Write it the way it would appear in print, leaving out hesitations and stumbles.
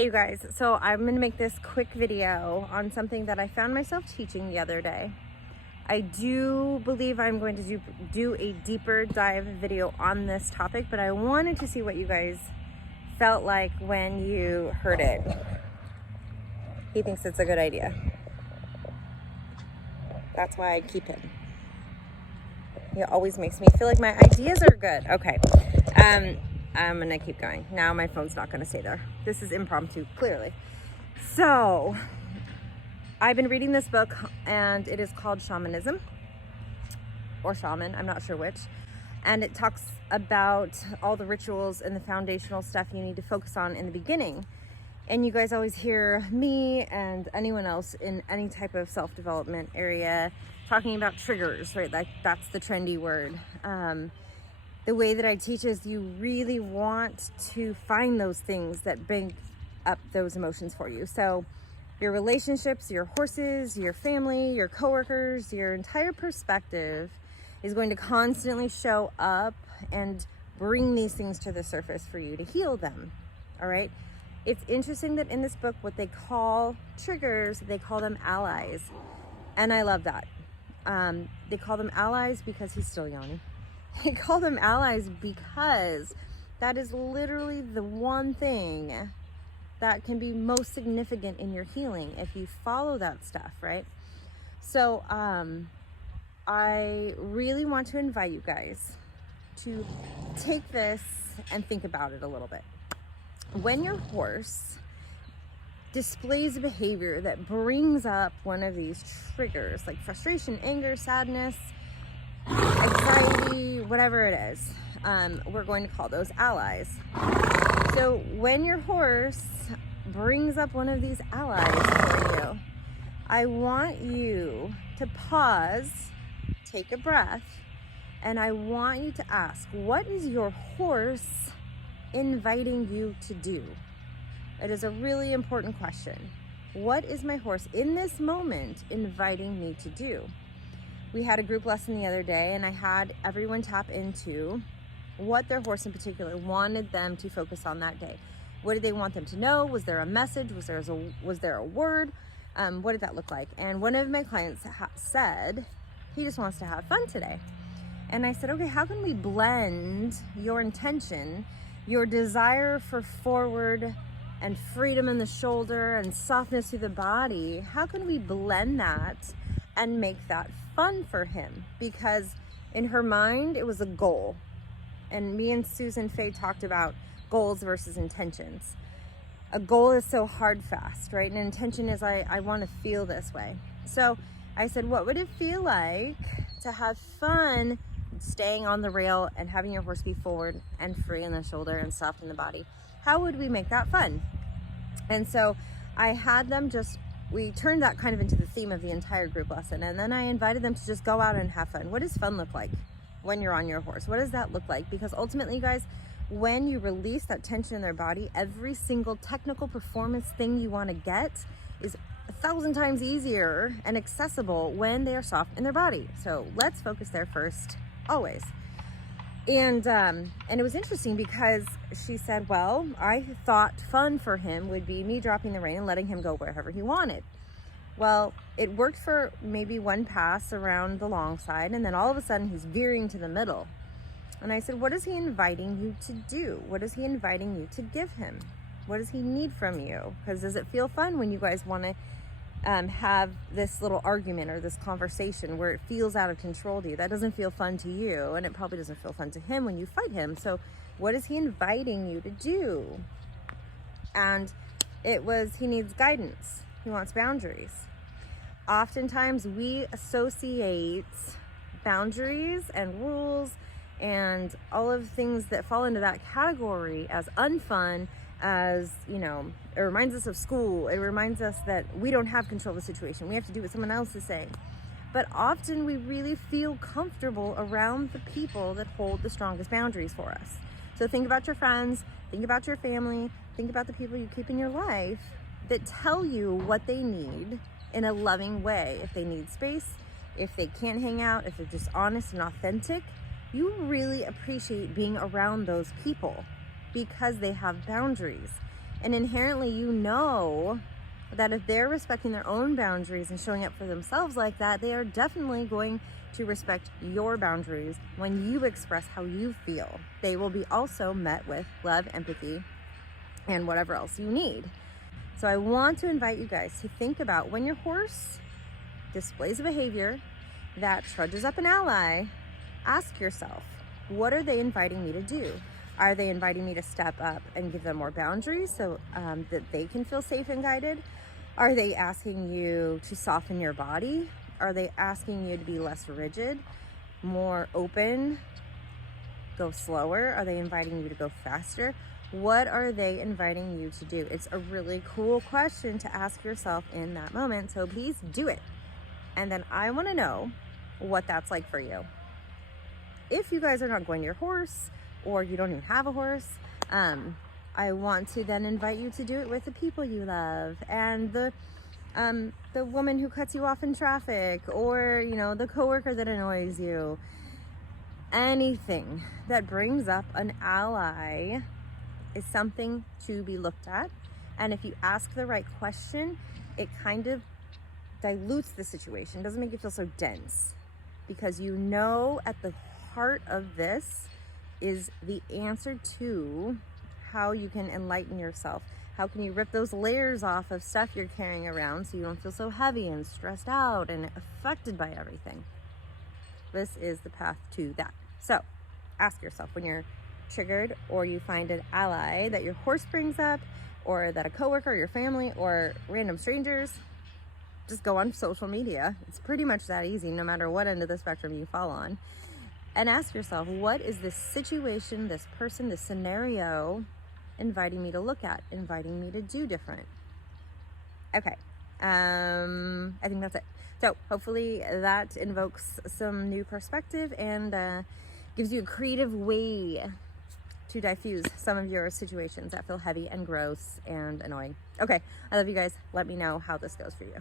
Hey you guys, so I'm gonna make this quick video on something that I found myself teaching the other day. I do believe I'm going to do a deeper dive video on this topic, but I wanted to see what you guys felt like when you heard it. He thinks it's a good idea. That's why I keep him. He always makes me feel like my ideas are good. Okay. I'm gonna keep going. Now my phone's not gonna stay there. This is impromptu, clearly. So, I've been reading this book and it is called Shamanism, or Shaman, I'm not sure which. And it talks about all the rituals and the foundational stuff you need to focus on in the beginning. And you guys always hear me and anyone else in any type of self-development area talking about triggers, right? Like that's the trendy word. The way that I teach is you really want to find those things that bring up those emotions for you. So your relationships, your horses, your family, your coworkers, your entire perspective is going to constantly show up and bring these things to the surface for you to heal them. All right. It's interesting that in this book, what they call triggers, they call them allies. And I love that. They call them allies because he's still young. They call them allies because that is literally the one thing that can be most significant in your healing if you follow that stuff, right? So I really want to invite you guys to take this and think about it a little bit. When your horse displays a behavior that brings up one of these triggers, like frustration, anger, sadness, anxiety, whatever it is, we're going to call those allies. So when your horse brings up one of these allies for you, I want you to pause, take a breath, and I want you to ask, what is your horse inviting you to do? It is a really important question. What is my horse in this moment inviting me to do? We had a group lesson the other day and I had everyone tap into what their horse in particular wanted them to focus on that day. What did they want them to know? Was there a message? Was there a word? What did that look like? And one of my clients said, he just wants to have fun today. And I said, okay, how can we blend your intention, your desire for forward and freedom in the shoulder and softness through the body? How can we blend that and make that fun for him? Because in her mind, it was a goal. And me and Susan Faye talked about goals versus intentions. A goal is so hard fast, right? An intention is I want to feel this way. So I said, what would it feel like to have fun staying on the rail and having your horse be forward and free in the shoulder and soft in the body? How would we make that fun? And so I had them we turned that kind of into the theme of the entire group lesson. And then I invited them to just go out and have fun. What does fun look like when you're on your horse? What does that look like? Because ultimately, you guys, when you release that tension in their body, every single technical performance thing you want to get is 1,000 times easier and accessible when they are soft in their body. So let's focus there first, always. And it was interesting because she said, well, I thought fun for him would be me dropping the rein and letting him go wherever he wanted. Well, it worked for maybe one pass around the long side, and then all of a sudden he's veering to the middle. And I said, what is he inviting you to do? What is he inviting you to give him? What does he need from you? Because does it feel fun when you guys want to have this little argument or this conversation where it feels out of control to you? That doesn't feel fun to you, and it probably doesn't feel fun to him when you fight him. So what is he inviting you to do? And it was, he needs guidance. He wants boundaries. Oftentimes we associate boundaries and rules and all of the things that fall into that category as unfun, as, you know, it reminds us of school. It reminds us that we don't have control of the situation. We have to do what someone else is saying. But often we really feel comfortable around the people that hold the strongest boundaries for us. So think about your friends, think about your family, think about the people you keep in your life that tell you what they need in a loving way. If they need space, if they can't hang out, if they're just honest and authentic, you really appreciate being around those people because they have boundaries. And inherently, you know that if they're respecting their own boundaries and showing up for themselves like that, they are definitely going to respect your boundaries when you express how you feel. They will be also met with love, empathy, and whatever else you need. So I want to invite you guys to think about when your horse displays a behavior that trudges up an ally, ask yourself, what are they inviting me to do? Are they inviting me to step up and give them more boundaries so that they can feel safe and guided? Are they asking you to soften your body? Are they asking you to be less rigid, more open, go slower? Are they inviting you to go faster? What are they inviting you to do? It's a really cool question to ask yourself in that moment. So please do it. And then I want to know what that's like for you. If you guys are not going to your horse, or you don't even have a horse, I want to then invite you to do it with the people you love, and the woman who cuts you off in traffic, or the coworker that annoys you. Anything that brings up an ally is something to be looked at. And if you ask the right question, it kind of dilutes the situation, doesn't make it feel so dense, because at the heart of this is the answer to how you can enlighten yourself. How can you rip those layers off of stuff you're carrying around so you don't feel so heavy and stressed out and affected by everything? This is the path to that. So ask yourself, when you're triggered or you find an ally that your horse brings up, or that a coworker, or your family, or random strangers, just go on social media. It's pretty much that easy, no matter what end of the spectrum you fall on. And ask yourself, what is this situation, this person, this scenario inviting me to look at, inviting me to do different? Okay, I think that's it. So hopefully that invokes some new perspective and gives you a creative way to diffuse some of your situations that feel heavy and gross and annoying. Okay, I love you guys. Let me know how this goes for you.